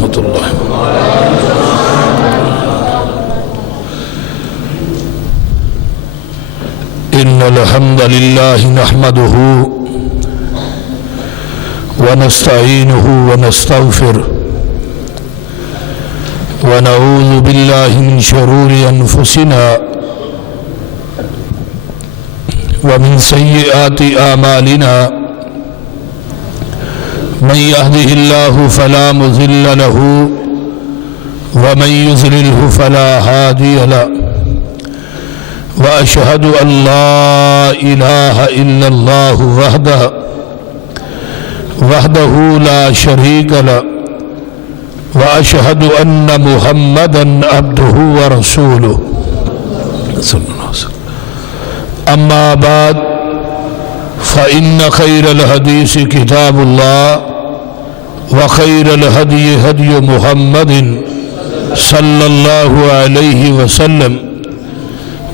ورحمۃ اللہ۔ ان الحمد للہ نحمده ونستعینه ونستغفره ونعوذ باللہ من شرور انفسنا ومن سیئات اعمالنا من يهده الله فلا مضل له ومن يضلله فلا هادي له وأشهد أن لا إله إلا الله وحده لا شريك له وأشهد أن محمدا عبده ورسوله صلى الله عليه وسلم. أما بعد فإن خير الحديث كتاب الله وخير الهدي هدي محمد صلى الله عليه وسلم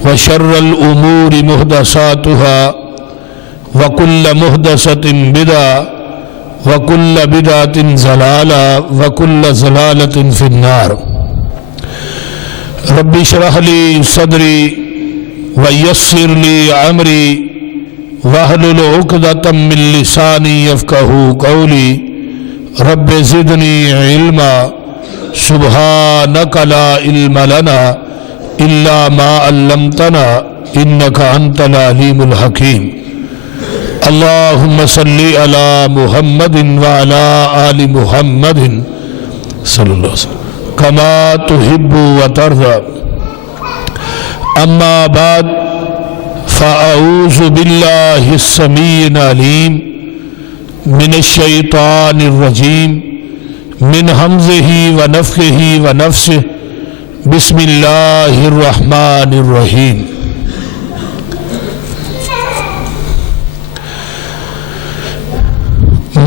وشر الأمور محدثاتها وكل محدثة بدعة وكل بدعة ضلالة وكل ضلالة في النار. رب اشرح لي صدري ويسر لي أمري واحلل عقدة من لساني يفقهوا قولي رب زدني علما سبحانك لا علم لنا إلا ما علمتنا إنك أنت العليم الحكيم. اللهم صل على محمد وعلى آل محمد صلى الله عليه وسلم كما تحب وترضى. أما بعد فأعوذ بالله السميع العليم من الشيطان الرجيم من همزه ونفخه ونفسه. بسم اللہ الرحمن الرحیم.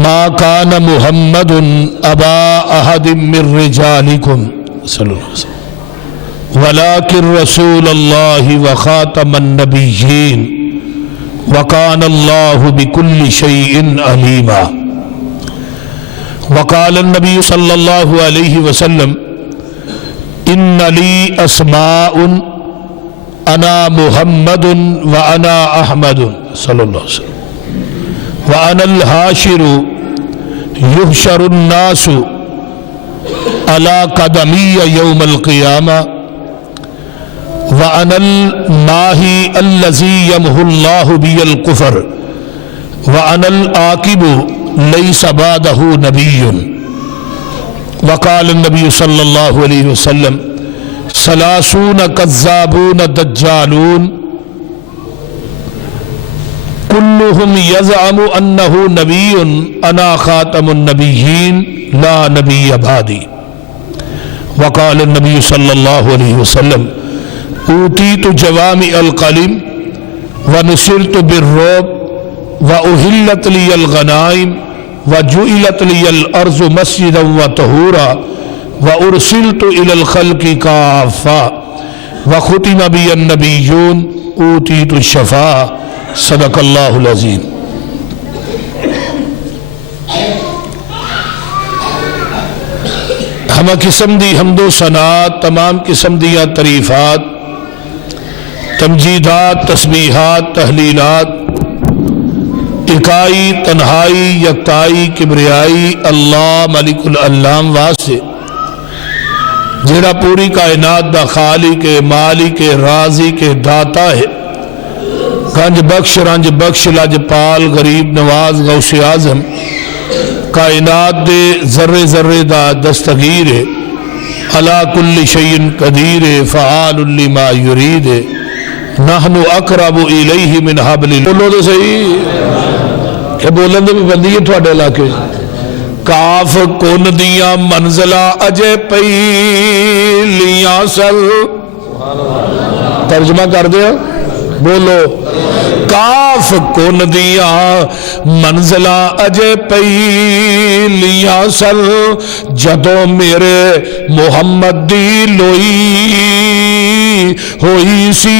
ما كان محمد ابا احد من رجالكم صلی اللہ علیہ وسلم ولكن رسول اللہ وخاتم النبیین وكان اللہ بكل شيء عليما. وقال النبي صلی اللہ علیہ وسلم ان لی اسماء انا محمد وانا احمد صلی اللہ علیہ وسلم وانا الحاشر یحشر الناس علی قدمی یوم القیامہ وانا الماحی الذی یمحو اللہ بی الکفر وانا العاقب لیس بعدہ نبی. وقال النبی صلی اللہ علیہ وسلم ثلاثون کذابون دجالون کلهم یزعم انہ نبی انا خاتم النبیین لا نبی بعدی. وقال النبی صلی اللہ علیہ وسلم اوتیت جوامع الکلم ونصرت بالرعب واحلت لی الغنائم وجعلت لي الارض مسجدا وطهورا وارسلت الى الخلق كافة وختم بي النبيون اوتيت الشفاعة. صدق اللہ العظیم. ہمہ قسم دی حمد و ثناء، تمام قسم دیا تعریفات، تمجیدات، تسبیحات، تحلیلات اکائی، تنہائی، یکتائی، کبریائی اللہ ملک العلام واسطے جڑا پوری کائنات دا خالق مالک رازق داتا ہے، گنج بخش رنج بخش لج پال غریب نواز غوث اعظم کائنات دے ذرے ذرے دا دستگیر ہے، علی کل شیء قدیر فعال لما یرید. نحن اقرب الیہ من حبل. بولو تو صحیح کہ بولن دے بھی بندی ہے تھوڑے علاقے. کاف کن دیاں منزلہ اجے پہلیاں سل. ترجمہ کر دیا بولو. کاف کن دیاں منزلہ اجے پہلیاں سل جدوں میرے محمد دی لوئی ہوئی سی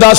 10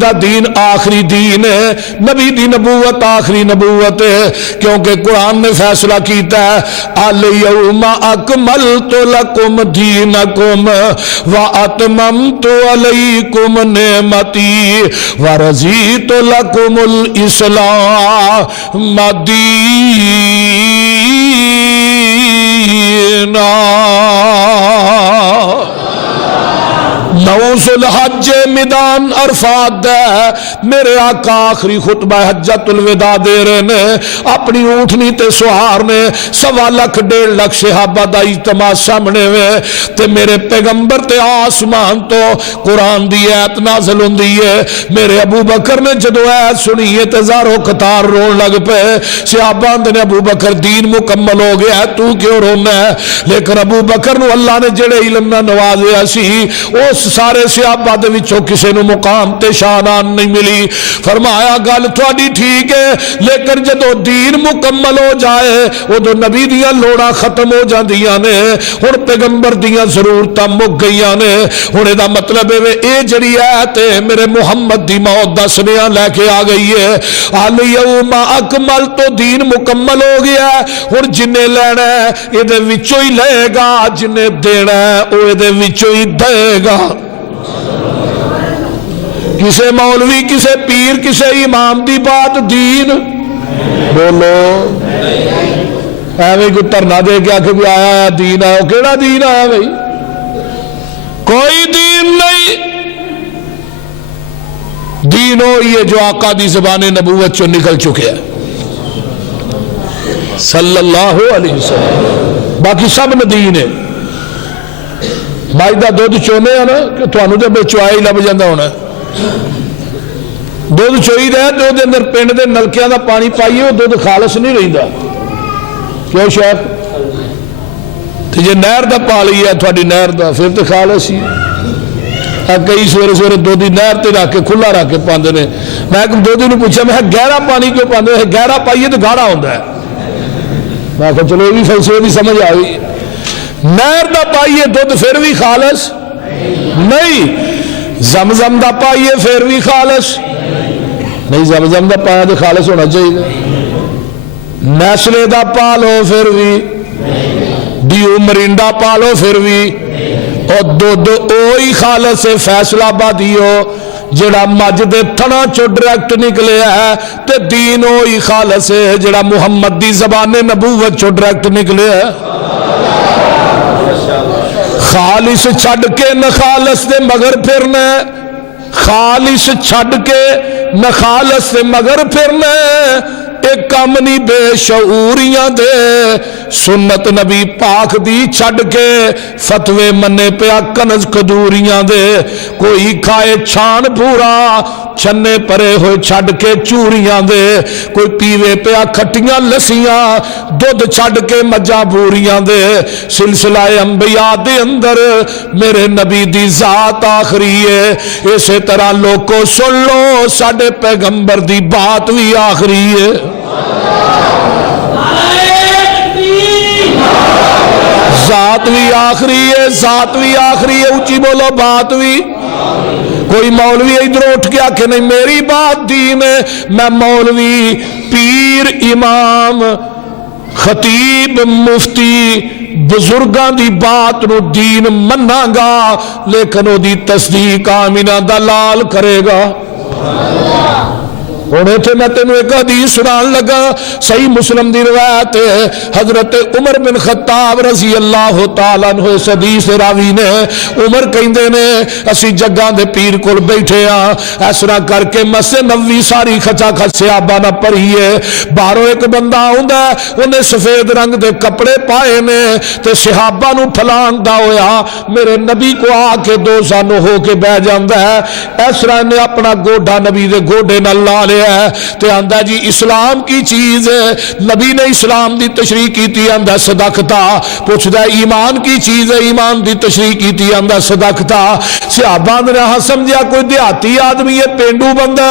دا دین آخری دین ہے، نبی دی نبوت آخری نبوت ہے، کیونکہ قرآن نے فیصلہ کیتا ہے الیوم اکملت لکم دینکم واتممت علیکم نعمتی ورضیت لکم الاسلام دینا۔ 9 ذوالحج میدان عرفات ہے، میرے آقا آخری خطبہ حجت الوداع دے رہے نے، اپنی اونٹنی تے سوار نے 1.25 لاکھ 1.5 لاکھ صحابہ دا اجتماع سامنے وے تے میرے پیغمبر تے آسمان تو قرآن دی ایت نازل ہوندی ہے۔ میرے ابو بکر نے جدو ایت سنی ہے تے زارو قطار رون لگ پے، صحابہ نے ابو بکر دین مکمل ہو گیا ہے تو کیوں رونا ہے؟ لیکن ابو بکر نو اللہ نے جڑے علم نہ نوازیا سی اس سارے صحابہ دے وچوں کسے نو مقام تے شان نہیں ملی۔ فرمایا گل تھوڑی ٹھیک ہے لیکن جدو دین مکمل ہو جائے ادو نبی دیاں لوڑاں ختم ہو جاندیاں نے، ہن پیغمبر دیاں ضرورتاں مک گئیاں نے۔ ہن دا مطلب ہے اے جڑی ایت میرے محمد دی موت دا سنیا لے کے آ گئی ہے، الیوم اکملت دین مکمل ہو گیا ہے، ہن جنے لینا ہے اے دے وچوں ہی لے گا، جنے دینا ہے او اے دے وچوں ہی دے گا۔ کسے مولوی کسے پیر کسے امام دی بات دین بولو ایویں کوئی دھرنا دے کے آکے بھی آیا دین آیا، کیڑا دین آیا بھائی؟ کوئی دین نہیں۔ دین ہوئی ہے جو آقا دی زبان نبوت چو نکل چکے ہیں صلی اللہ علیہ وسلم، باقی سب نے دین ہے۔ مائی دا دودھ چونے ہیں نا کہ تو انہوں دے بے چوائے ہی لب جاندہ ہونا ہے، دودھ چوئی رہے تو دے اندر پینڈ دے نلکیاں دا پانی پائیے وہ دودھ خالص نہیں رہیندہ، کیوں شیخ؟ تو یہ نہر دا پالی ہے تھوڑی نہر دا پھر تو خالص ہی کئی سویرے سویرے دودھی نہر تے رکھ کے کھلا رکھ کے پاندے نے۔ میں دودھی نے پوچھا میں گہرا پانی کیوں پاندے ہیں؟ گہرا پائیے تو گاڑا ہوندہ ہے۔ میں کہا چلو یہ بھی فلسفے بھی سمجھ آئی، نہر دا پائیے دودھ پھر بھی خالص نہیں، زمزم دا پائیے پھر بھی خالص نہیں، زمزم دا پایا تو خالص ہونا چاہیے، نیسلے دا پالو پھر بھی، ڈیو مرینڈا پالو پھر بھی، اور دودھ اوہی خالص ہے فیصلہ آبادیو جڑا مجھ دے تھنا چو ڈائریکٹ نکلے ہے، تے دین اوہی خالص ہے جڑا محمد دی زبان نبوت چو ڈائریکٹ نکلے ہے۔ خالص چھڑ کے نہ خالص دے مگر پھرنا، خالص چھڑ کے نہ خالص دے مگر پھرنا، ایک کام نہیں بے شعوریاں دے، سنت نبی پاک دی چھڑ کے فتوے منے پیا کنز کدوریاں دے، کوئی کھائے چھان پورا چھنے پرے ہوئے چھڑ کے چوریاں دے، کوئی پیوے پیا کھٹیاں لسیاں دودھ چھڑ کے مجا بوریاں دے۔ سلسلہ انبیاء دے اندر میرے نبی دی ذات آخری ہے، اسی طرح لوگوں سن لو ساڑھے پیغمبر دی بات بھی آخری ہے۔ ذات بھی آخری ہے، ذات بھی آخری ہے، اونچی بولو بات بھی۔ کوئی مولوی ادھر اٹھ کے آکھے نہیں میری بات دین ہے، میں مولوی پیر امام خطیب مفتی بزرگاں دی بات نو دین مننا گا، لیکن وہ دی تصدیق آمینہ دلال کرے گا۔ ہونے تھے میں تینوں ایک حدیث سنان لگا، صحیح مسلم دی روایت ہے، حضرت عمر بن خطاب رضی اللہ تعالیٰ عنہ اس حدیث راوی نے، عمر کہندے نے اسی جگہ دے پیر کول بیٹھے ہاں، اس طرح کر کے مسجد نبوی ساری کھچا کھچ صحابہ نہ پڑھی ہے، باہروں ایک بندہ ہوندا ہے انہیں سفید رنگ دے کپڑے پائے نے تے صحابہ نو پھلان دا ہویا میرے نبی کو آ کے دو سانو ہو کے بہ جاندا ہے، اس طرح نے اپنا گوڈا نبی دے گوڈے نال لا لے تے آندہ جی اسلام کی چیز ہے، نبی نے اسلام دی تشریح کی تھی آندہ صدقتا، پوچھ دا ایمان کی چیز ہے، ایمان دی تشریح کی تھی آندہ صدقتا۔ صحابہ نے رہا سمجھا کوئی دیہاتی آدمی ہے پینڈو بندہ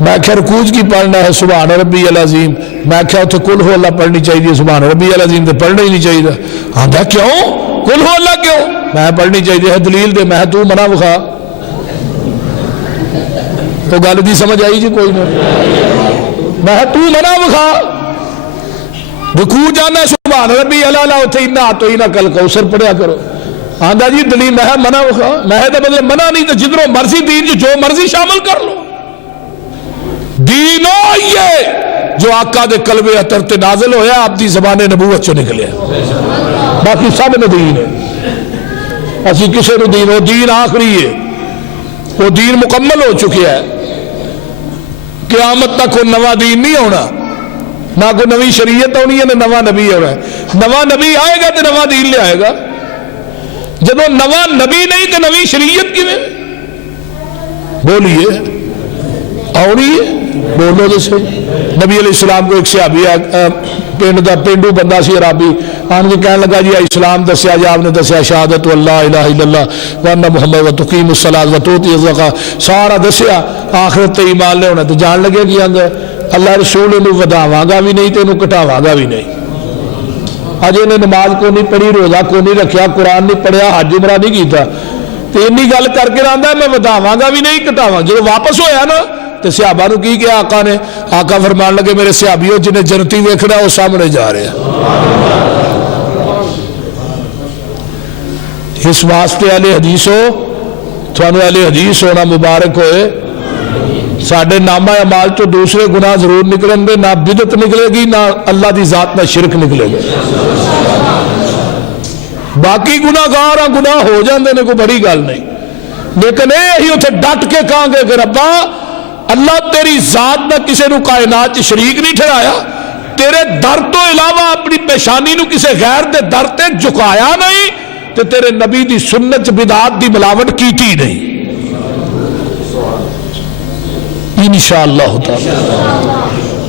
میں کیا رکوع کی پڑھنا ہے سبحان ربی العظیم، میں کیا اتنے قل ہو اللہ پڑھنی چاہیے سبحان ربی العظیم تو پڑھنا ہی نہیں چاہیے. آندا کیوں قل ہو اللہ کیوں؟ میں پڑھنی چاہیے ہے دلیل دے. میں تو منع وکھا. تو گل دی سمجھ آئی جی کوئی نہیں؟ میں تو منع وکھا. رکوع جانا سبحان ربی الاعلیٰ اتنے انا تو ہی نہ کل کوثر پڑھیا کرو. آندا جی دلیل میں منع وکھا. میں تو مطلب منع نہیں تو جدھروں مرضی دین جو مرضی شامل کر لو. دین یہ جو آقا دے قلب اطہر تے نازل ہویا آپ دی زبان نبوت چو نکلے. باقی سب نے دین ہے. اسی کسے نو دین، وہ دین آخری ہے، وہ دین مکمل ہو چکے ہے. قیامت تک وہ نواں دین نہیں ہونا، نہ کوئی نوی شریعت ہونی ہے نہ نواں نبی ہونا ہے. نواں نبی آئے گا تو نواں دین لے آئے گا. جب نواں نبی نہیں تو نوی شریعت کی میں بولیے آنی ہے. بولو جیسے نبی علیہ السلام کو ایک صحابی پنڈ دا پینڈو بندہ سی عرابی آن کے کہنے لگا جی اسلام دسیا جی آپ نے دسیا شہادت اللہ الہ الا اللہ وان محمد و تقیم الصلاۃ و تؤتی الزکاۃ سارا دسیا. آخرت تے ایمان لے ہونا تو جان لگے کہ اللہ رسول انہوں وداواں گا بھی نہیں تے انہوں کٹاواں گا بھی نہیں. اج انہیں نماز کو نہیں پڑھی، روزہ کو نہیں رکھیا، قرآن نہیں پڑھیا، حج عمرہ نہیں کیتا تو انی گل کر کے رہندا ہے میں وداواں گا بھی نہیں کٹاواں. جب واپس ہویا نا تو صحابہ نو کی کیا آقا نے؟ آقا فرمان لگے میرے صحابیوں جنہیں جنتی ویکھنا وہ سامنے جا رہے ہیں. اس واسطے اہل حدیث ہو، تھانو اہل حدیث ہونا مبارک ہوئے. ساڈے نامہ اعمال تو دوسرے گناہ ضرور نکلیں گے، نہ بدعت نکلے گی نہ اللہ دی ذات نہ شرک نکلے گا. باقی گناہ گار گناہ ہو جاندے نے کوئی بڑی گل نہیں، لیکن یہی اتنے ڈٹ کے کہاں گے کہ ربا اللہ تیری ذات نہ کسی نو کائنات شریک نہیں ٹھہرایا، تیرے در تو علاوہ اپنی پیشانی نو کسی غیر دے در تے جھکایا نہیں، تے تیرے نبی دی سنت بدعات دی ملاوٹ کیتی نہیں. انشاءاللہ تعالی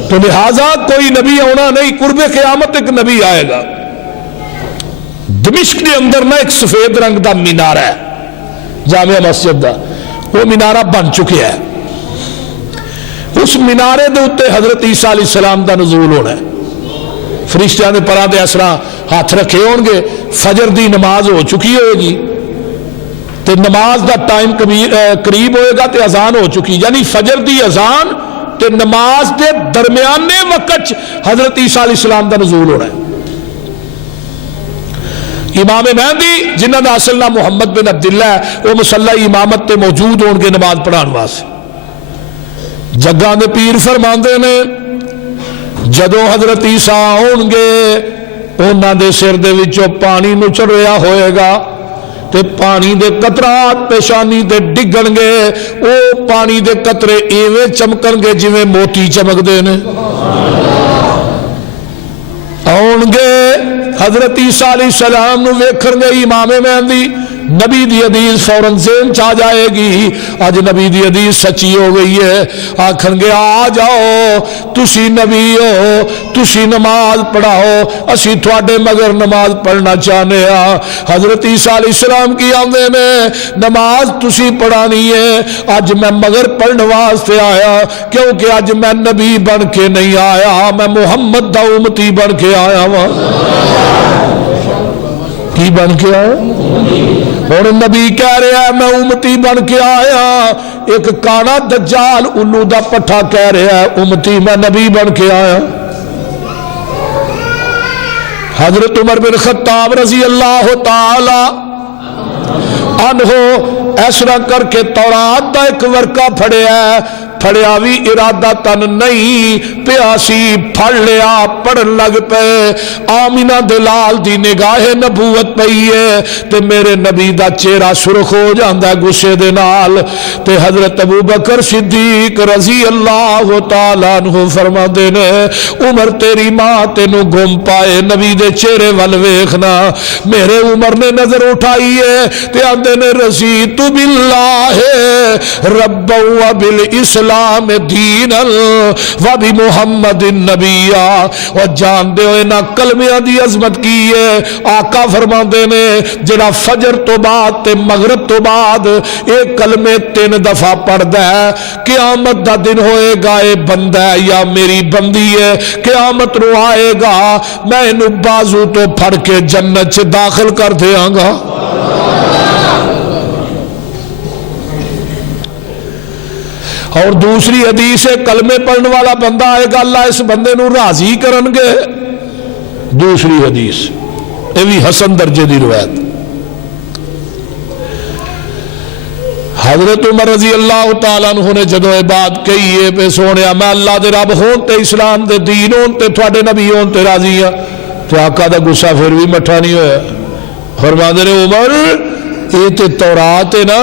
تو لہذا کوئی نبی ہونا نہیں. قرب قیامت ایک نبی آئے گا. دمشق کے اندر نہ ایک سفید رنگ دا مینارہ ہے جامع مسجد دا، وہ مینارہ بن چکے ہے. اس مینارے دے اتے حضرت عیسیٰ علیہ السلام دا نزول ہونا ہے. فرشتیاں نے پرا دے اسرا ہاتھ رکھے ہون گے، فجر دی نماز ہو چکی ہوئے گی تے نماز دا ٹائم قریب ہوئے گا تے اذان ہو چکی، یعنی فجر دی اذان تے نماز دے درمیانے وقت حضرت عیسیٰ علیہ السلام دا نزول ہونا ہے. امام مہدی جنہ دا اصل نام محمد بن عبداللہ ہے وہ مصلی امامت تے موجود ہون گے نماز پڑھان واسطے. جگہ دے پیر فرماندے نے جدو حضرت عیسیٰ ہون گے انہاں دے سر دے وچوں پانی نچڑ رہا ہوئے گا تے پانی دے قطرات پیشانی دے ڈگن گے، او پانی دے قطرے ایویں چمکن گے جویں موتی چمک دے نے. آن گے حضرت عیسیٰ علیہ السلام نو ویکھن گے امام مہدی، نبی دی حدیث فوراً ذہن چاہ جائے گی آج نبی دی حدیث سچی ہو گئی ہے. آکھن گے آ جاؤ تسی نبی ہو، تسی نماز پڑھاؤ، اسی تھوڑے مگر نماز پڑھنا چاہنے ہاں. حضرت عیسیٰ علیہ السلام کی آندے نے نماز تسی پڑھانی ہے، آج میں مگر پڑھنے واسطے آیا کیونکہ آج میں نبی بن کے نہیں آیا، میں محمد دا امتی بن کے آیا ہوں. کی بن کے آیا؟ اور نبی کہہ رہا ہے میں امتی بن کے آیا. ایک کانا دجال الو دا پٹھا کہہ رہا ہے امتی میں نبی بن کے آیا. حضرت عمر بن خطاب رضی اللہ تعالی عنہ اس طرح کر کے تورات دا ایک ورقہ پھڑیا بھی ارادہ تن نہیں پیاسی پھڑ لیا پڑھن لگ پے. آمینہ دلال دی نگاہ نبوت پئی ہے تے میرے نبی دا چہرہ سرخ ہو جاندا ہے غصے دے نال. تے حضرت ابو بکر صدیق رضی اللہ تعالی عنہ فرماندے نے عمر تیری ماں تینو گم پائے نبی دے چہرے ول ویکھنا. میرے عمر نے نظر اٹھائی ہے تے آندے نے رضیت باللہ رب و بالاسلام اسلام دینا و بمحمد نبیا. اور جان دے ہوئے نہ کلمیاں دی عظمت کی ہے. آقا فرماندے نے جڑا فجر تو بعد تے مغرب تو بعد ایک کلمے 3 دفعہ پڑھدا ہے قیامت دا دن ہوئے گا اے بندہ ہے یا میری بندی ہے قیامت نو آئے گا میں انو بازو تو پھڑ کے جنت سے داخل کر دیاں گا. اور دوسری حدیث ہے کلمے پڑھنے والا بندہ آئے گا اللہ اس بندے نو راضی کرن گے. دوسری حدیث یہ بھی حسن درجے دی روایت. حضرت عمر رضی اللہ تعالیٰ عنہ نے جدو یہ بات کہی ہے پہ سونے میں اللہ دے رب ہون تے اسلام دے دین ہون تے تھوڑے نبی ہون تے راضی ہاں. تو آقا دا غصہ پھر بھی مٹھا نہیں ہویا. فرماندے نے عمر یہ تے تورات ہے نا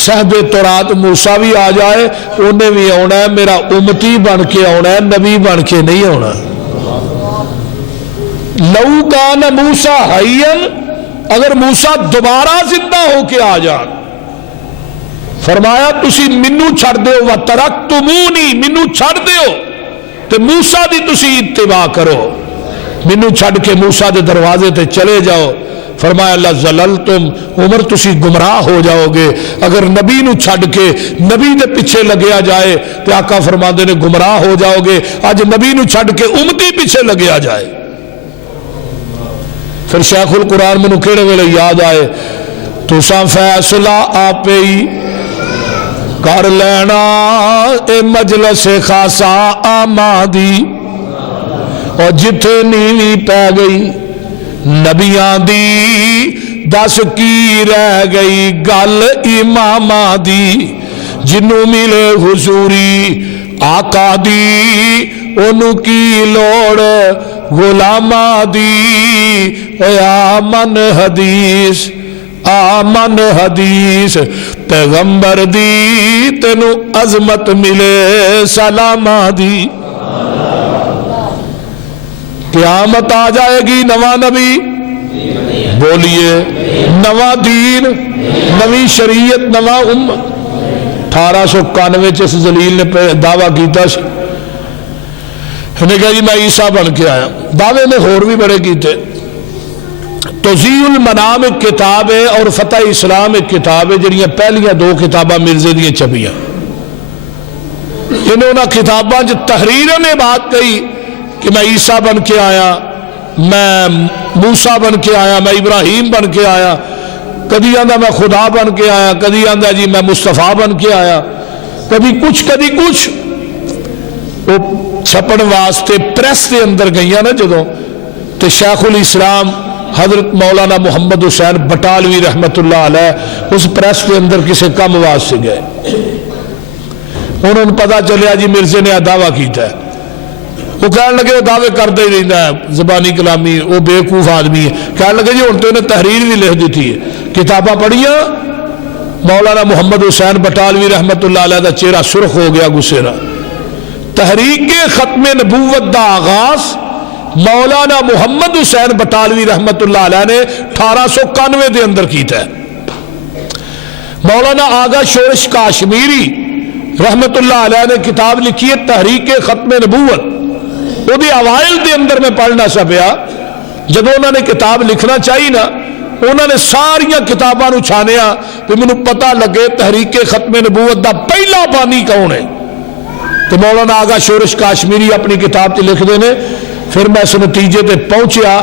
صاحب تورات موسیٰ بھی آ جائے انہیں بھی آنا ہے میرا امتی بن کے آنا ہے نبی بن کے نہیں آنا. لو کان موسیٰ حیّن اگر موسیٰ دوبارہ زندہ ہو کے آ جان فرمایا تسی منو چھڑ دیو وَتَرَكْتُمُونِي منو چھڑ دیو تے موسیٰ دی تسی اتباع کرو منو چھڑ کے موسیٰ دے دروازے تے چلے جاؤ. فرمایا لَزَلَلْتُمْ عمر تسی گمراہ ہو جاؤ گے. اگر نبی نو چھڑ کے نبی دے پیچھے لگیا جائے تے آقا فرماندے نے گمراہ ہو جاؤ گے. آج نبی نو چھڑ کے امتی پیچھے لگیا جائے. پھر شیخ القرآن منو کیڑے ویلے یاد آئے تساں فیصلہ آپے ہی کر لینا اے مجلس خاصا آمادی. اور جتھے نیوی پہ گئی نبیاں دی دس کی رہ گئی گل امامہ دی. جنوں ملے حضوری آقا دی انہوں کی لوڑ غلامہ دی. اے آمن حدیث آمن حدیث پیغمبر دی تینو عظمت ملے سلامہ دی. قیامت آ جائے گی نواں نبی بولیے نواں دین نوی شریعت نواں امت. 1891 اس ذلیل نے دعویٰ کیتا سی انہیں کہا جی میں عیسیٰ بن کے آیا. دعوے میں اور بھی بڑے کیتے. توضیح المنام ایک کتاب ہے اور فتح اسلام ایک کتاب ہے جڑیاں پہلیاں 2 کتاباں مرزے دیاں چھپیاں. انہوں نے کتاباں جو تحریروں نے بات کہی کہ میں عیسیٰ بن کے آیا میں موسیٰ بن کے آیا میں ابراہیم بن کے آیا. کدی آندہ میں خدا بن کے آیا کدی آندہ جی میں مصطفیٰ بن کے آیا کبھی کچھ. وہ چھپن واسطے پریس کے اندر گئیاں نا جدوں تو شیخ الاسلام حضرت مولانا محمد حسین بٹالوی رحمت اللہ علیہ اس پریس کے اندر کسی کم واسطے گئے. انہوں نے پتا چلیا جی مرزے نے دعویٰ کیتا ہے. وہ کہنے لگے وہ دعوے کرتے ہی رہتا ہے زبانی کلامی وہ بیوقوف آدمی ہے. کہنے لگے جی ہوں تو انہیں تحریر بھی لکھ دیتی ہے کتاباں پڑھیاں. مولانا محمد حسین بٹالوی رحمت اللہ علیہ دا چہرہ سرخ ہو گیا غصے نال. تحریک ختم نبوت دا آغاز مولانا محمد حسین بٹالوی رحمت اللہ علیہ نے 1891 دے اندر کیتا ہے. مولانا آغا شورش کاشمیری رحمت اللہ علیہ نے کتاب لکھی ہے تحریک ختم نبوت. وہ بھی اوائل دے اندر میں پڑھنا سا پیا جب انہوں نے کتاب لکھنا چاہی نا انہوں نے ساریاں کتاباں نو چھانیا تو مجھے پتہ لگے تحریک ختم نبوت دا پہلا بانی کون ہے. تو مولانا آغا شورش کاشمیری اپنی کتاب تے لکھ دینے. پھر میں اس نتیجے تے پہنچیا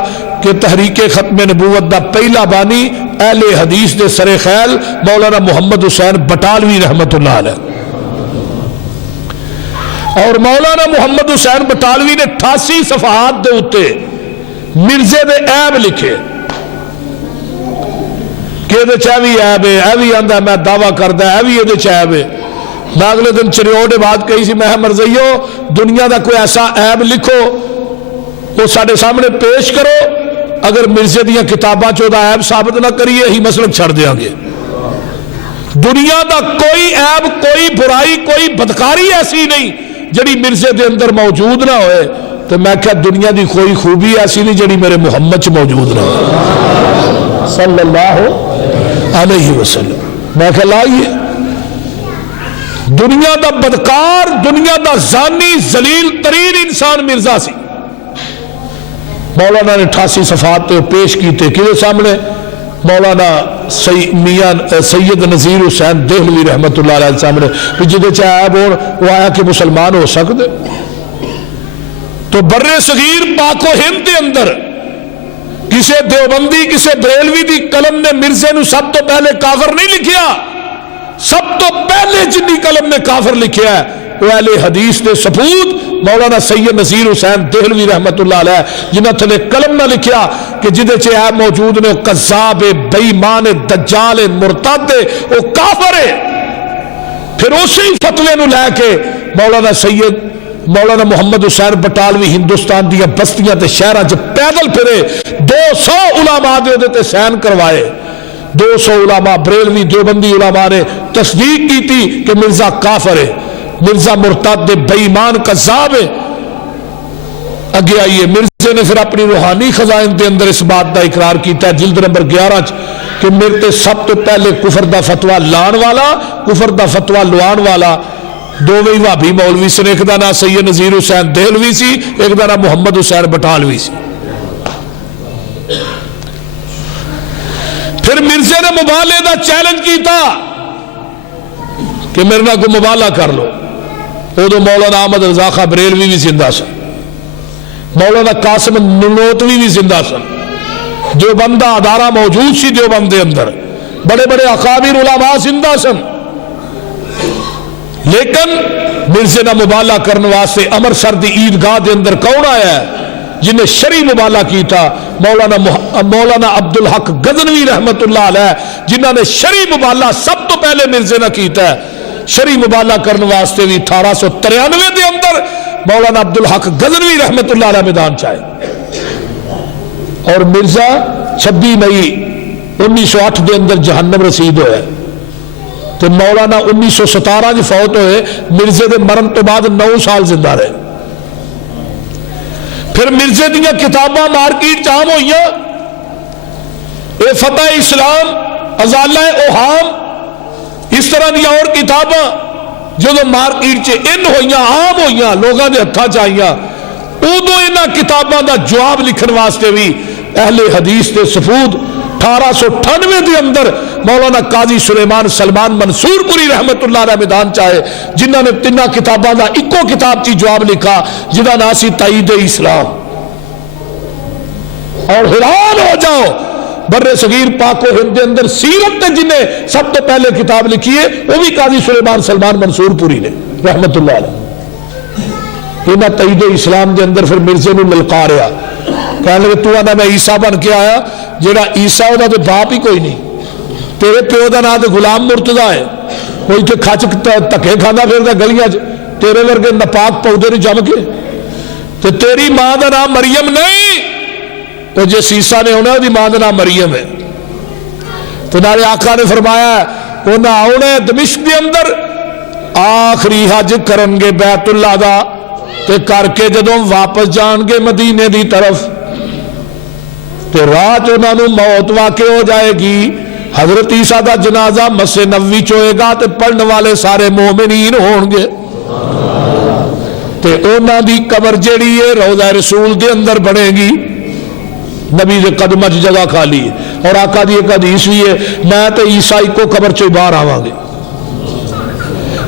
کہ تحریک ختم نبوت دا پہلا بانی اہل حدیث دے سر خیل مولانا محمد حسین بٹالوی رحمت اللہ علیہ. اور مولانا محمد حسین بٹالوی نے 88 صفحات دے اتے مرزے دے عیب لکھے کہ یہ بھی عیب ہے اے بھی آندہ میں دعویٰ کردہ اے بھی یہ عیب ہے. میں اگلے دن چریوڑے بات کہی سی میں مرزیو دنیا دا کوئی ایسا عیب لکھو وہ ساڑھے سامنے پیش کرو اگر مرزے دیاں کتاباں چودہ عیب ثابت نہ کریے ہی مسلک چھڑ دیاں گے. دنیا دا کوئی عیب کوئی برائی کوئی بدکاری ایسی نہیں جڑی مرزے دے اندر موجود نہ ہوئے. تو میں کہا دنیا دی کوئی خوبی ایسی نہیں جڑی میرے محمد چ موجود نہ ہوئے صلی اللہ علیہ وسلم. میں کہا لائیے دنیا دا بدکار، دنیا دا زانی، ذلیل ترین انسان مرزا سی۔ مولانا نے 88 صفحات تے پیش کیتے کیے سامنے؟ مولانا میاں سید نذیر حسین دہلوی رحمت اللہ علیہ سامنے کہ جدے چاہے بول وہ آیا کہ مسلمان ہو سکتے؟ تو بر صغیر پاک و ہند کے اندر کسے دیوبندی کسے بریلوی دی قلم نے مرزے نو سب تو پہلے کافر نہیں لکھیا، سب تو پہلے جنی قلم نے کافر لکھیا ہے وہ اہل حدیث دے سپوت مولانا سید نذیر حسین دہلوی رحمت اللہ علیہ، جنہاں تھلے قلم نہ لکھیا کہ جدے چے ہے موجود نے قذاب بے ایمان دجال مرتد وہ کافر ہے۔ پھر اسی فتوے نو لے کے مولانا محمد حسین بٹالوی ہندوستان دیا بستیاں تے شہراں چ پیدل پھرے، 200 علماء دے تے سین کروائے، 200 علماء بریلوی دیوبندی علماء نے تصدیق کی تھی کہ مرزا کافر ہے، مرزا مرتد بے ایمان قذاب ہے۔ اگے آئیے مرزے نے پھر اپنی روحانی خزائن دے اندر اس بات دا اقرار کیتا ہے جلد نمبر 11 کہ میرے تے سب تو پہلے کفر دا فتویٰ لان والا، کفر دا فتویٰ لوان والا دوویں وہابی مولوی سے، ایک دا نام سید نذیر حسین دہلوی سی، ایک دا نام محمد حسین بٹالوی سی۔ پھر مرزے نے مبالغے دا چیلنج کیتا کہ میرے نال کو مبالغہ کر لو۔ ادو مولانا احمد رضا خان بریلوی بھی زندہ سن، مولانا قاسم ننوتوی بھی زندہ سن، دیوبندہ ادارہ موجود سی دیوبند دے اندر، بڑے بڑے اکابر علماء زندہ سن، لیکن مرزے نہ مبالغہ کرنے واسطے امرسر دی عیدگاہ دے اندر کون آیا ہے جنہیں شرعی مبالغہ کی تھا؟ مولانا عبدالحق غزنوی رحمت اللہ علیہ، جنہوں نے شرعی مبالغہ سب تو پہلے مرزے نہ کیتا ہے۔ شرعی مبالغہ کرنے واسطے بھی 1893 دے اندر مولانا عبدالحق غزنوی رحمت اللہ علیہ میدان چاہے، اور مرزا 26 مئی 1908 دے اندر جہنم رسید ہوئے، تو مولانا 1917 فوت ہوئے، مرزے دے مرن تو بعد 9 سال زندہ رہے۔ پھر مرزے دیا کتاباں مارکیٹ عام ہوئی، اے فتح اسلام، ازالہ اوہام، اس طرح دیا اور کتاباں جو مارکیٹ چ ان ہوئی عام ہوئی لوگوں کے ہاتھوں چاہیے، ادو انہاں کتاباں دا جواب لکھن واسطے بھی اہل حدیث دے سفود 1898 دے اندر مولانا قاضی سلیمان سلمان منصور پوری رحمت اللہ علیہ میدان چاہے، جنہوں نے 3 کتاباں دا ایکو کتاب چی جواب لکھا جنہاں نام سی تائید اسلام۔ اور حیران ہو جاؤ بر صغیر پاک و ہند کے اندر سیرت نے جنہیں سب تو پہلے کتاب لکھی ہے وہ بھی قاضی سلیمان سلمان منصور پوری نے رحمت اللہ علیہ۔ انہاں تائید اسلام کے اندر پھر مرزے نے للکاریا، کہنے لگے تو آنا میں عیسیٰ بن کے آیا، جڑا عیسیٰ دا تو باپ ہی کوئی نہیں، تیرے پیو دا نام تو غلام مرتضیٰ ہے، کوئی تے کھچ تکے کھانا پھردا گلیاں چ، تیرے ورگے نپاک پودے نہیں جم کے، تے تیری ماں دا نام مریم نہیں، تو جس عیسیٰ نے ہونا دی ماں دا نام مریم ہے۔ تو نارے آقا نے فرمایا انہاں آنے دمشق دے اندر آخری حج کرنگے بیت اللہ دا، تے کر کے جدوں واپس جان گے مدینے دی طرف، تے رات انہاں نوں موت واقع ہو جائے گی، حضرت عیسیٰ دا جنازہ مسجد نبوی چوئے گا، تے پڑھنے والے سارے مومنین ہون گے، تے انہاں دی قبر جڑی ہے روضہ رسول دے اندر بنے گی، نبی دے قدمہ چ جگہ خالی ہے، اور آقا دی ایک حدیث بھی ہے میں تے عیسائی کو قبر چ باہر آواں گے،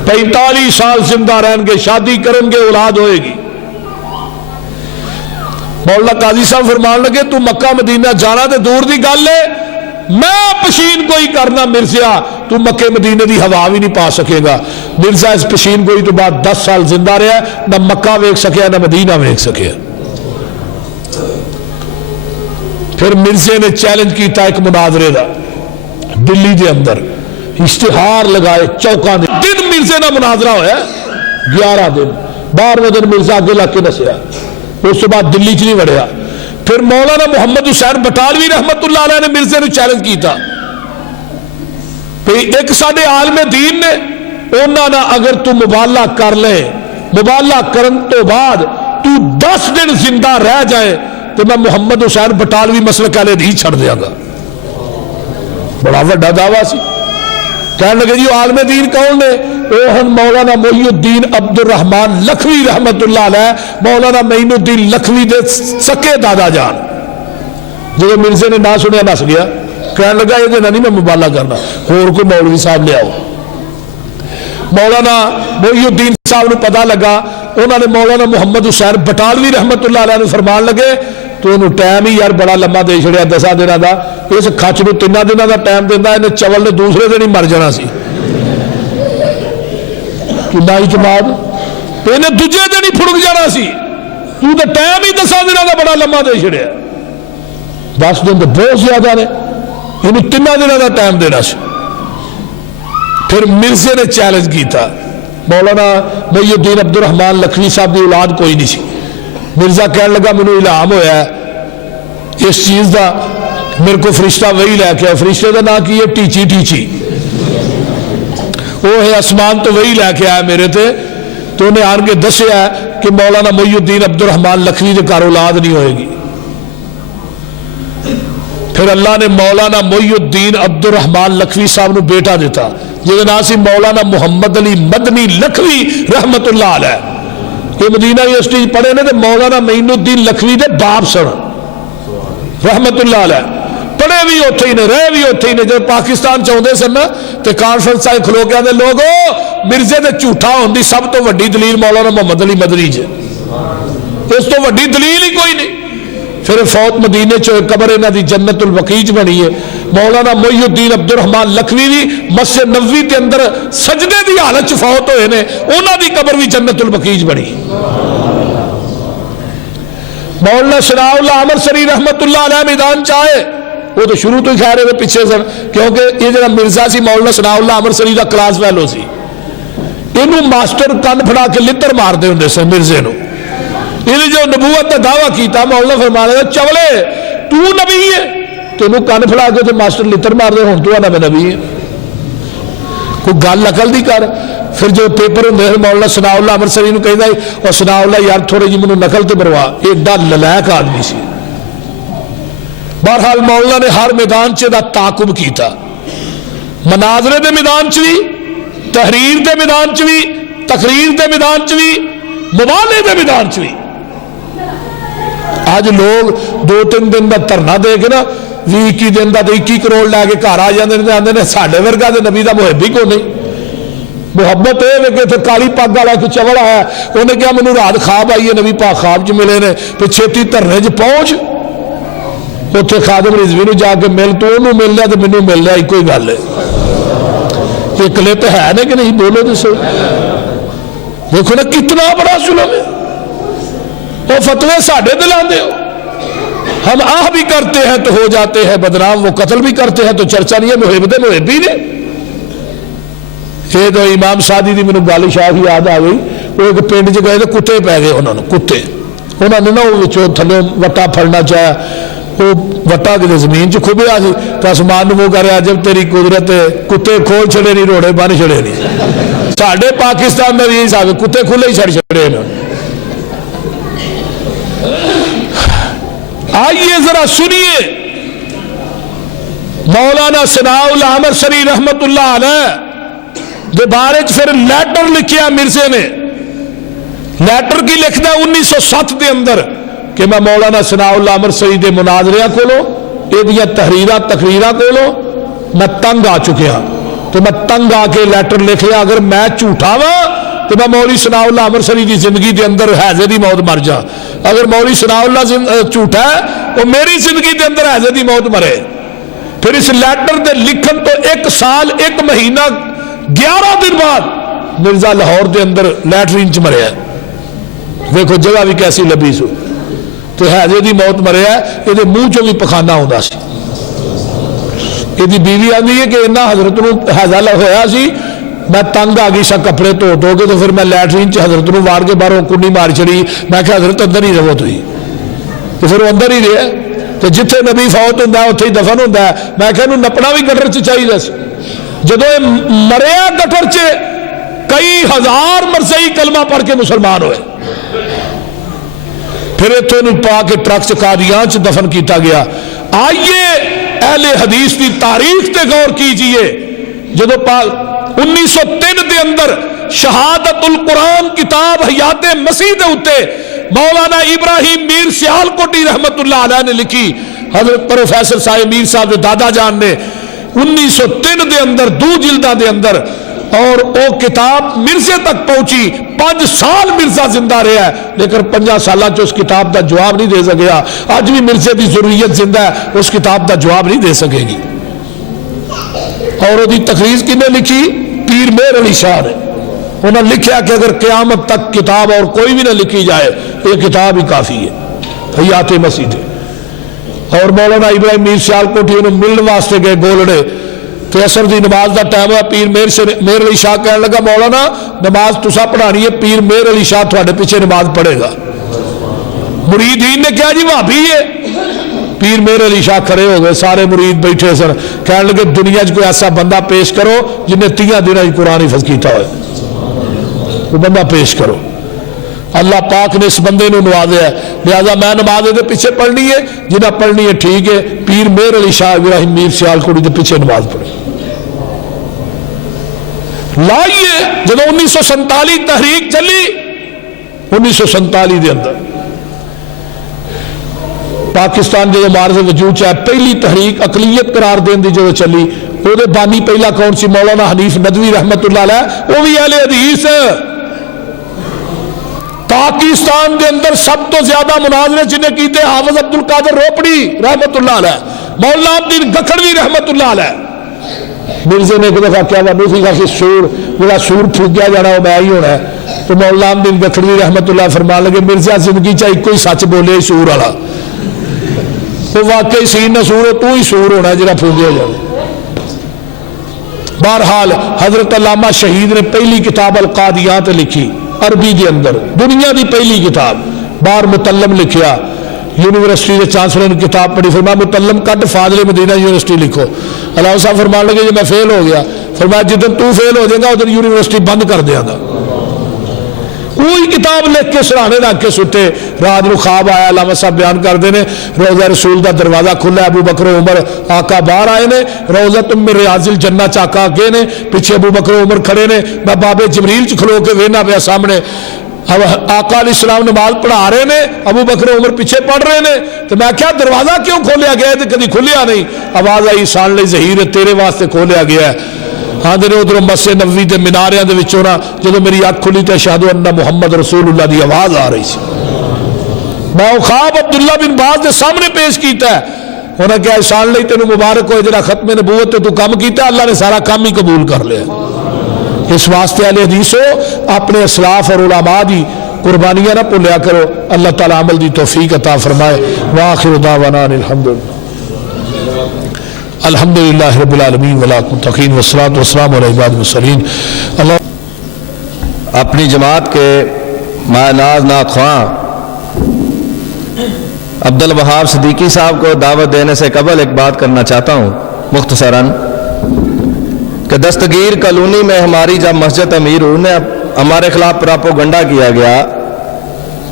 45 سال زندہ رہن گے، شادی کریں گے، اولاد ہوئے گی۔ مولانا قاضی صاحب فرمان لگے تو مکہ مدینہ جانا تے دور دی گل ہے، میں پشین کوئی کرنا مرزا، تو مکہ مدینہ دی ہوا بھی نہیں پا سکے گا۔ مرزا اس پشین کوئی تو بعد 10 سال زندہ رہا، نہ مکہ ویکھ سکیا نہ مدینہ ویکھ سکیا۔ پھر مرزے نے چیلنج کیتا ایک مناظرے دا دلی دے اندر، اشتہار لگائے چوکاں دے دن مرزے نہ مناظرہ ہویا 11 دن، 12ویں دن مرزا اگے لگ کے نسیا، اس کے بعد دلی چ نہیں وڑیا۔ پھر مولانا محمد حسین بٹالوی رحمت اللہ علیہ نے مرزے نے چیلنج کیتا ایک ساڈے عالم دین نے انہاں نہ اگر تو مبالغہ کر لے، مبالغہ کرن تو بعد تو 10 دن زندہ رہ جائے تو میں محمد حسین بٹالوی مسلک اہل حدیث چھڑ دیا گا۔ بڑا بڑا دعویٰ سی، کہنے لگے جی عالم دین کون نے؟ وہ ہن مولانا محی الدین عبد الرحمان لکھوی رحمت اللہ علیہ، مولانا معین الدین لکھوی دے سکے دادا جان۔ جب مرزے نے نہ سنیا نس گیا، کہنے لگا یہ نہیں میں مبالغہ کرنا، اور کوئی مولوی صاحب لے آؤ۔ مولانا محی الدین صاحب نے پتہ لگا، انہوں نے مولانا محمد حسین بٹالوی رحمت اللہ علیہ نے فرمان لگے تو انہوں ٹائم ہی یار بڑا لمبا دے چھڑیا 10 دنوں کا، اس کچھ نو 3 دنوں کا ٹائم دینا، انہیں چول نے دوسرے دن ہی مر جانا سی۔ کنا اعتماد، انہیں دوجے دن ہی پھڑک جانا سی، تو تے ٹائم ہی 10 دنوں کا بڑا لمبا دے چھڑیا۔ 10 دن تو بہت زیادہ نے، انہیں 3 دنوں کا ٹائم دینا سی۔ پھر مرزے نے چیلنج کیتا، مولانا محی الدین عبد الرحمان لکھوی صاحب کی اولاد کوئی نہیں سی۔ مرزا کہنے لگا مینوں الہام ہویا ہے اس چیز دا، میرے کو فرشتہ وہی لے کے آیا، فرشتے کا نام کی ہے ٹیچی ٹیچی، وہ ہے آسمان تو وہی لے کے آیا میرے تے، تو انہیں آن کے دسیا کہ مولانا محی الدین عبد الرحمان لکھوی دے گھر اولاد نہیں ہوئے گی۔ پھر اللہ نے مولانا محی الدین عبد الرحمان لکھوی صاحب نو بیٹا دیتا، جس نام سی مولانا محمد علی مدنی لکھوی رحمت اللہ علیہ۔ یہ مدینہ یونیورسٹی پڑھے نے تو مولانا معین الدین لکھوی دے باپ سن رحمت اللہ علیہ، پڑھے بھی اوتھے ہی نے، رہے بھی اوتھے ہی نے۔ جب پاکستان چاہتے سن تو کانفرنس آئے کھلو کے آدھے لوگو مرزے دے جھوٹا ہونے دی سب تو وڈی دلیل مولانا محمد علی مدنی جے، اس تو وڈی دلیل ہی کوئی نہیں۔ پھر فوت مدینے چو قبر انہاں دی جنت البقیع بنی ہے۔ مولانا محی الدین عبد الرحمان لکھوی بھی مسجد نبوی کے اندر سجدے دی حالت چ فوت ہوئے نے، انہاں دی قبر بھی جنت البقیع بنی۔ مولانا ثناء اللہ امرسری رحمت اللہ علیہ میدان چاہے، وہ تو شروع تو ہی خیر ہے پیچھے سن، کیونکہ یہ جڑا مرزا سی مولانا ثناء اللہ امرسری دا کلاس فیلو سی، انہوں ماسٹر کن پھڑا کے لتر مار دے ہوندے سن مرزے نو۔ انہیں جو نبوت کا دعویٰ کیتا، مولانا فرمانے لگا چولے تو نبی ہے، تو انہوں کن پھڑا کے تو ماسٹر لتر مار دے، ہوں تو آنا میں نبی ہے، کوئی گل عقل دی کر۔ پھر جو پیپر ہوندے ہیں مولانا ثناء اللہ امرسری نو کہندا ہے اور ثناء اللہ یار تھوڑے جی مینوں نقل تے مروا، ایڈا للائق آدمی سی۔ بہرحال مولانا نے ہر میدان چ دا تعاقب کیتا، مناظرے دے میدان چ بھی، تحریر دے میدان چ بھی، تقریر دے میدان چ بھی، مبالغے دے میدان چ بھی۔ آج لوگ 2-3 دن دا دھرنا دے کے نا 20-21 دن دا 21 کروڑ لے کے گھر آ جاندے نے، آندے نے ساڈے ورگا تے نبی دا محب ہی کوئی نہیں۔ محبت یہ کہ اتنے کالی پگ والا ایک چوڑا ہے، انہیں کیا مینوں رات خواب آئی ہے، نبی پاک خواب چ ملے نے، پھر چھتی دھرنے چ پہنچ اتنے خادم رضوی نو جا کے مل، تو انہوں مل لیا تو مینوں مل لیا، ایک ہی گل ہے۔ یہ کلپ ہے نا کہ نہیں؟ بولو تو صحیح، دیکھو نا کتنا بڑا ظلم ہے۔ وہ فتوے ساڈے دلاندے ہو، ہم آہ بھی کرتے ہیں تو ہو جاتے ہیں بدنام، وہ قتل بھی کرتے ہیں تو چرچا نہیں ہے، محب دے محبی نے۔ یہ تو امام سعدی دی مینوں گل شاہ یاد آ گئی، وہ ایک پنڈ چ گئے تو کتے پی گئے انہوں نے، کتے انہوں نے نا وہ تھلے وٹا پھڑنا چاہیا، وہ وٹا کتے زمین چ کھبیا سی تو آسمان وہ کر رہا جب تیری قدرت ہے، کتے کھول چھڑے نہیں، روڑے بن چھڑے نہیں۔ ساڈے پاکستان میں بھی یہی حساب ہے، کتے کھلے ہی چھڑ چھڑے انہوں نے۔ آئیے ذرا سنیے مولانا ثناء اللہ امرسری رحمت اللہ علیہ دے بارے پھر لیٹر لکھیا مرزے نے، لیٹر کی لکھدا 1907 دے اندر کہ میں مولانا ثناء اللہ امرسری دے مناظریاں کولو، یہ دیا تحریراں تقریراں کولو میں تنگ آ چکیا، تو میں تنگ آ کے لیٹر لکھ لیا اگر میں جھوٹا وا تو میں مولوی ثناء اللہ امرسری دی زندگی دے اندر حیضے دی موت مر جا، اگر مولوی ثناء اللہ جھوٹا ہے وہ میری زندگی دے اندر حیضے دی موت مرے۔ پھر اس لیٹر دے لکھن تو 1 سال 1 مہینہ 11 دن بعد مرزا لاہور دے اندر لیٹرین چ مریا، دیکھو جگہ بھی کیسی لبی سو، تو حیضے دی موت مریا، یہ منہ چوں بھی پخانا ہوندا سی۔ یہ بیوی آندی ہے کہ انہاں حضرت نو حیضہ ہویا سی، میں تنگ آ گئی سا کپڑے دھو دھو کے، تو پھر میں لیٹرین چ حضرت نو وار کے باہروں کنی مار چڑی، میں کہ حضرت اندر ہی رہو تھی، تو پھر وہ اندر ہی رہے، تو جتھے نبی فوت ہوندا ہے اتھے ہی دفن ہوندا ہے۔ میں کہ انہوں نپنا بھی گٹر چ چاہیے سی، جدو یہ مریا گٹر چ کئی ہزار مرزئی کلمہ پڑھ کے مسلمان ہوئے، پھر اتوں انہوں پا کے ٹرک چ قادیان چ دفن کیتا گیا۔ آئیے اہل حدیث کی تاریخ تے غور کیجئے، جدو 1903 دے اندر شہادت القرآن کتاب حیات مسیح دے اتے مولانا ابراہیم میر سیالکوٹی رحمت اللہ علیہ نے لکھی، حضرت پروفیسر صاحب میر صاحب دے دادا جان نے 1903 دے اندر 2 جلداں دے اندر، اور وہ کتاب مرزے تک پہنچی 5 سال مرزا زندہ رہا ہے، لیکن 5 سالہ چ اس کتاب دا جواب نہیں دے سکیا۔ اج بھی مرزے دی ضروریت زندہ ہے، اس کتاب دا جواب نہیں دے سکے گی۔ اور وہ تقریر کنے لکھی؟ پیر مہر علی شاہ نے۔ انہوں نے لکھا کہ اگر قیامت تک کتاب اور کوئی بھی نہ لکھی جائے یہ کتاب ہی کافی ہے، حیات مسیح تھے۔ اور مولانا ابراہیم میر سیالکوٹی انہوں ملنے واسطے گئے گولڑے، تو عصر دی نماز دا ٹائم ہوا، پیر مہر علی شاہ کہنے لگا مولانا نماز تسا پڑھانی ہے، پیر مہر علی شاہ تھوڑے پیچھے نماز پڑھے گا۔ مریدین نے کیا جی بھابی ہے؟ پیر مہر علی شاہ کھڑے ہو گئے، سارے مرید بیٹھے سن، کہنے لگے دنیا کوئی ایسا بندہ پیش کرو جنہیں 30 دن قرآن حفظ کیتا ہوئے، وہ بندہ پیش کرو۔ اللہ پاک نے اس بندے نے نوازیا ہے، لہذا میں نماز دے پیچھے پڑھنی ہے، جنہیں پڑھنی ہے ٹھیک ہے، پیر مہر علی شاہ ابراہیم میر سیالکوٹی دے پیچھے نماز پڑھی۔ لائیے جب 1947 تحریک چلی، 1947 دے اندر پاکستان جو معارض وجود چاہے پہلی تحریک اقلیت قرار دین دی جو چلی، وہ دے بانی پہلا کون سی؟ مولانا حنیف ندوی رحمت اللہ علیہ، وہ بھی اہل حدیث۔ پاکستان دے اندر سب تو زیادہ مناظرے جنہیں کیتے حافظ عبد القادر روپڑی رحمت اللہ علیہ، مولانا عبدالدین گکھڑوی رحمت اللہ علیہ۔ مرزے نے ایک دفعہ کیا نوفی کا سور میرا سور پھونکیا جانا وہ میں ہی ہونا ہے، تو مولانا عبدالدین گکھڑوی رحمت اللہ فرمان لگے مرزا زندگی چاہے کوئی سچ بولے سور والا، تو واقعی سین نہ سور ہو تو ہی سور ہونا ہے جنہیں پھونکیا جانا۔ بہرحال حضرت علامہ شہید نے پہلی کتاب القادیات لکھی عربی دے اندر، دنیا دی پہلی کتاب۔ بار متلم لکھیا، یونیورسٹی کے چانسلر نے کتاب پڑھی، فرمایا متلم کٹ فاضل مدینہ یونیورسٹی لکھو۔ علامہ صاحب فرمان لگے جب میں فیل ہو گیا، فرمایا جدن تو فیل ہو جائے گا ادھر یونیورسٹی بند کر دیا گا۔ کوئی کتاب لکھ کے سرانے رکھ کے ستے، رات نو خواب آیا، علامہ صاحب بیان کرتے ہیں روضہ رسول دا دروازہ کھلا، ابو بکر عمر آقا باہر آئے نے، روضہ تم میں ریاض الجنہ چاکا آگے نے، پیچھے ابو بکر عمر کھڑے نے، میں بابے جبریل چ کھلو کے وینا پیا سامنے، آقا علیہ السلام نماز پڑھا رہے نے، ابو بکر عمر پیچھے پڑھ رہے نے، تو میں کیا دروازہ کیوں کھولیا گیا ہے؟ تو کدی کھلیا نہیں، آواز آئی سان لئی ظہیر تیرے واسطے کھولیا گیا ہے۔ ہاں دے ادھر مسجد نبوی دے میناریاں دے وچوں نا جدوں میری اکھ کھلی تے اشہد ان محمد رسول اللہ دی آواز آ رہی سی۔ میں وہ خواب عبداللہ بن باز دے سامنے پیش کیتا ہے، انہوں نے کہا احسان لئی تینوں مبارک ہوئے جڑا ختم نبوت تے تو کام کیتا، اللہ نے سارا کام ہی قبول کر لیا۔ اس واسطے اہل حدیثو اپنے اسلاف اور علماء دی قربانیاں نہ بھولیا کرو، اللہ تعالی عمل دی توفیق عطا فرمائے۔ وآخر دعوانا الحمدللہ الحمدللہ رب العالمین والمتقین والصلاة والسلام علی عباد المرسلین۔ اللہ اپنی جماعت کے ماہ ناز نعت خواں عبدالوہاب صدیقی صاحب کو دعوت دینے سے قبل ایک بات کرنا چاہتا ہوں مختصراً، کہ دستگیر کالونی میں ہماری جب مسجد امیر ہوئی نے ہمارے خلاف پراپوگنڈا کیا گیا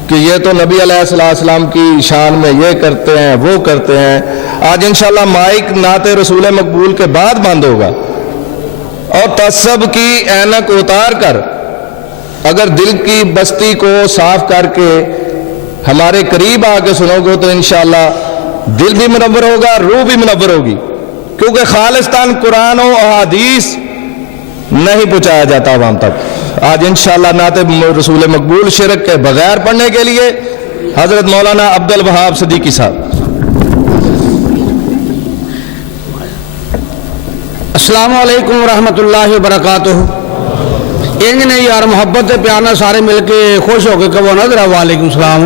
کہ یہ تو نبی علیہ السلام کی شان میں یہ کرتے ہیں وہ کرتے ہیں۔ آج انشاءاللہ مائک نعت رسول مقبول کے بعد بند ہوگا، اور تعصب کی اینک اتار کر اگر دل کی بستی کو صاف کر کے ہمارے قریب آ کے سنو گے تو انشاءاللہ دل بھی منور ہوگا، روح بھی منور ہوگی، کیونکہ خالصتاً قرآن و احادیث نہیں پہنچایا جاتا عوام تک۔ آج انشاءاللہ نعت رسول مقبول شرک کے بغیر پڑھنے کے لیے حضرت مولانا عبدالوہاب صدیقی صاحب۔ السلام علیکم ورحمۃ اللہ وبرکاتہ۔ انج نے یار محبت پیارنا سارے مل کے خوش ہو کے کہو نا ذرا وعلیکم السلام۔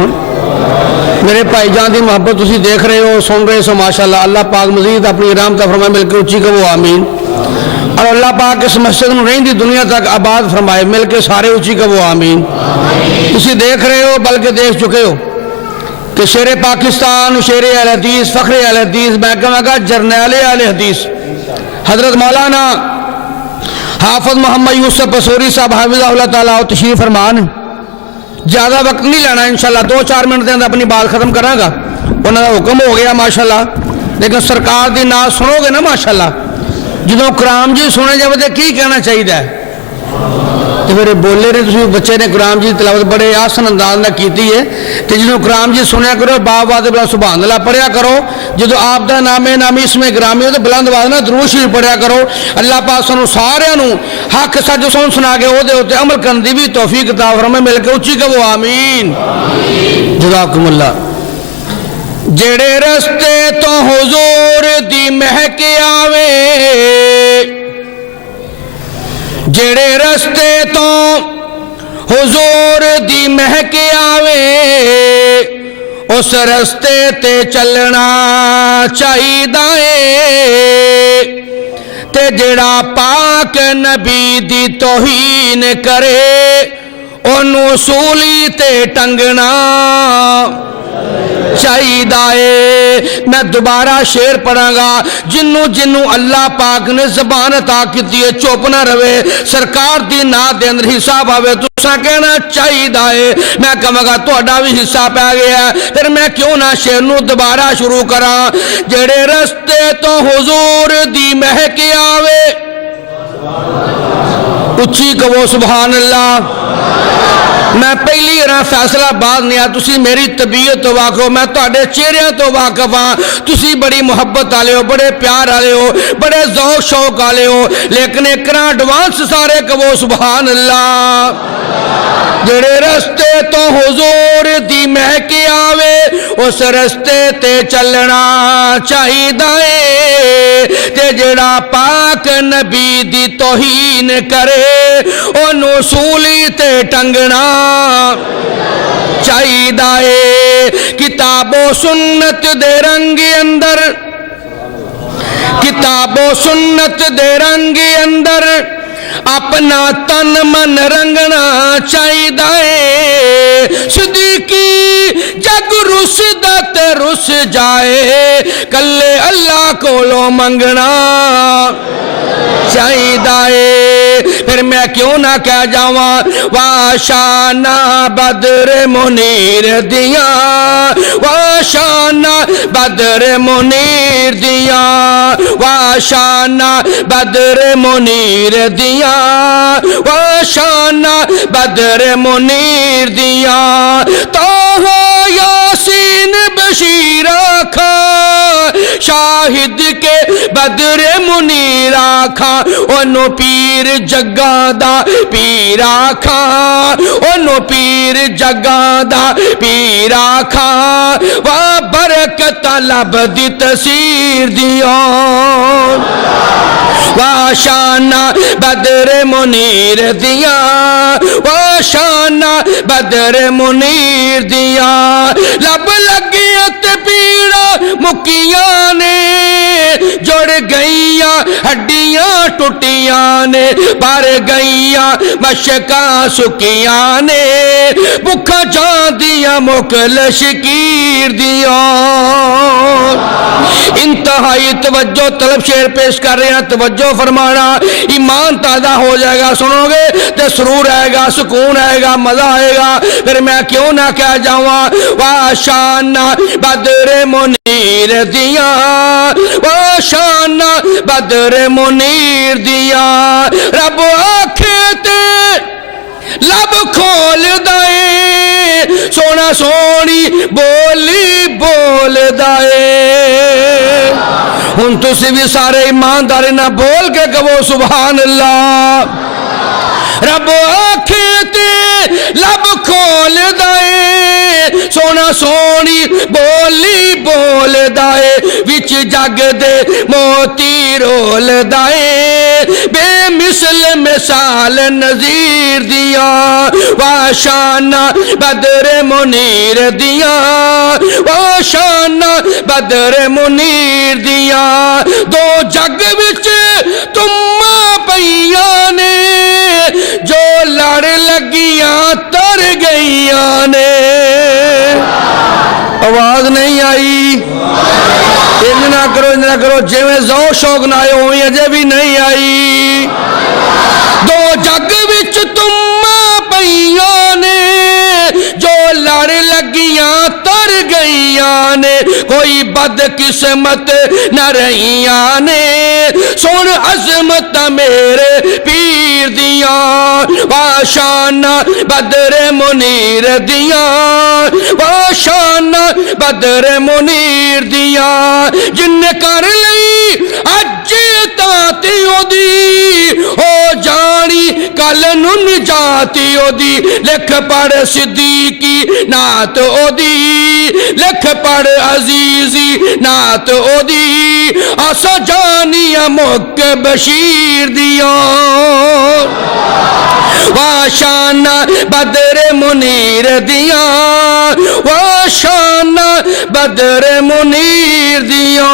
میرے بھائی جان دی محبت تسی دیکھ رہے ہو، سن رہے سو، ماشاءاللہ اللہ پاک مزید اپنی رحمت فرمائے، مل کے اچھی کہو آمین۔ اور اللہ پاک اس مسجد میں رہندی دنیا تک آباد فرمائے، مل کے سارے اچھی کہو آمین۔ تسی دیکھ رہے ہو بلکہ دیکھ چکے ہو کہ شیر پاکستان، شیر اہل حدیث، فخر اہل حدیث، میں کہوں گا جرنیل اہل حدیث حضرت مولانا حافظ محمد یوسف پسوری صاحب حافظہ اللہ تعالیٰ تشریف فرمان۔ زیادہ وقت نہیں لینا، انشاءاللہ 2-4 منٹ دے اندر اپنی بات ختم کراں گا، انہوں کا حکم ہو گیا ماشاءاللہ، لیکن سرکار دی نعت سنو گے نا ماشاءاللہ جدوں کلام جی سنے جائے تو کی کہنا چاہیے؟ تو پھر بولے نے تسی بچے نے کلام جی تلاوت بڑے آسن انداز نہ کیتی ہے کہ جدوں کلام جی سنیا کرو باب واد بلا سبحان اللہ پڑھیا کرو، جدوں آپ دا نامے نامی اسم گرامی ہو تو بلند آواز نہ درود شریف پڑھیا کرو۔ اللہ پاک سانو سارے نو حق سچ سنا کے وہ تے عمل کرن دی بھی توفیق عطا فرمائے، مل کے اچھی کہو آمین۔ جزاکم اللہ۔ جڑے رستے تو حضور دی مہک آوے، جڑے رستے تو حضور دی مہک آوے، اس رستے تے چلنا چاہیے، تے جڑا پاک نبی دی توہین کرے انہوں سولی تے ٹنگنا چاہیے۔ میں دوبارہ شعر پڑھاں گا، جنوں اللہ پاک نے زبان عطا کیتی ہے چپ نہ رہے، سرکار دی نات دے اندر حصہ پاوے تساں کہنا چاہیے۔ میں کہاں گا تہاڈا بھی حصہ پی گیا ہے، پھر میں کیوں نہ شعر نو دوبارہ شروع کراں۔ جڑے رستے تو حضور دی مہک آوے، اچھی کہو سبحان اللہ۔ میں پہلی بار فیصلہ آباد نہیں آ، تسی میری طبیعت تو واقف ہو، میں تہاڈے چہرے تو واقف ہاں، تسی بڑی محبت والے ہو، بڑے پیار والے ہو، بڑے ذوق شوق والے ہو، لیکن ایک ایڈوانس سارے کہو سبحان اللہ۔ جڑے رستے تو حضور دی مہک آوے، اس رستے تے چلنا چاہیے، تے جڑا پاک نبی دی توہین کرے انہوں سولی تے ٹنگنا چاہیے۔ کتاب و سنت دے رنگ اندر، کتاب و سنت دے رنگ اندر اپنا تن من رنگنا چاہیے۔ صدیقی جگ رسدا تے رس جائے، کلے اللہ کولو منگنا چاہیے۔ پھر میں کیوں نہ کہہ جاواں واشانہ بدر منیر دیاں، واشانہ بدر منیر دیاں، واشانہ بدر منیر دیاں، واشانہ بدر منیر دیاں، توہا یاسین بشیر آکھا شاہد کے بدر منیر آکھا، انہوں پیر جگاں دا پیر آکھا، انہوں پیر جگاں دا پیر آکھا، وا برکت لب دی تسیر دیاں، واشانہ بدر منیر دیاں، واشانہ بدر منیر دیاں، لب لگیت پیڑا مکیاں نے جڑ گئیاں، ہڈیاں ٹوٹیاں نے بھر گئیاں، مشکاں سکیاں نے بکھا جان دیا مکل شکیر دیا۔ انتہائی توجہ طلب شعر پیش کر رہے ہیں، توجہ فرمانا، ایمان تازہ ہو جائے گا، سنو گے تو سرور آئے گا، سکون آئے گا، مزہ آئے گا۔ پھر میں کیوں نہ کہہ جاواں واشانہ بدر منیر دیاں، واشانہ بدر منیر دیاں، رب آکھے تے لب کھول دائے، سونا سونی بولی بول دائے۔ ہن تسی بھی سارے ایمانداری نہ بول کے کہو سبحان اللہ۔ رب آکھے تے لب کھول دائے، سونا سونی بولی بول دائے، وچ جگ دے موتی رول دائے، بے مثل مثال نظیر دیاں، واشانہ بدر منیر دیاں، واشانہ بدر منیر دیاں، دو جگ وچ تماں پئیاں نے جو لڑ لگیاں تر گئیاں نے۔ آواز نہیں آئی؟ انج نہ کرو جے میں ذوق شوق نہ آئے ہوئی اجے بھی نہیں آئی۔ دو جگ وچ تماں پئیاں نے جو لڑ لگیاں تر گئی رہیاں نے کوئی بد قسمت نہ رہیاں نے سن عظمت میرے پیر دیاں واشان بدر منیر دیاں واشان بدر منیر دیاں جن کر لئی اج تاتی او دی او جانی کل نن جاتی او دی لکھ پڑھ صدیقی نعت او دی لکھ پڑھ عزیزی نعت او دی آسا جانی مک بشیر دیاں واشان بدر منیر دیاں واشان بدر منیر دیاں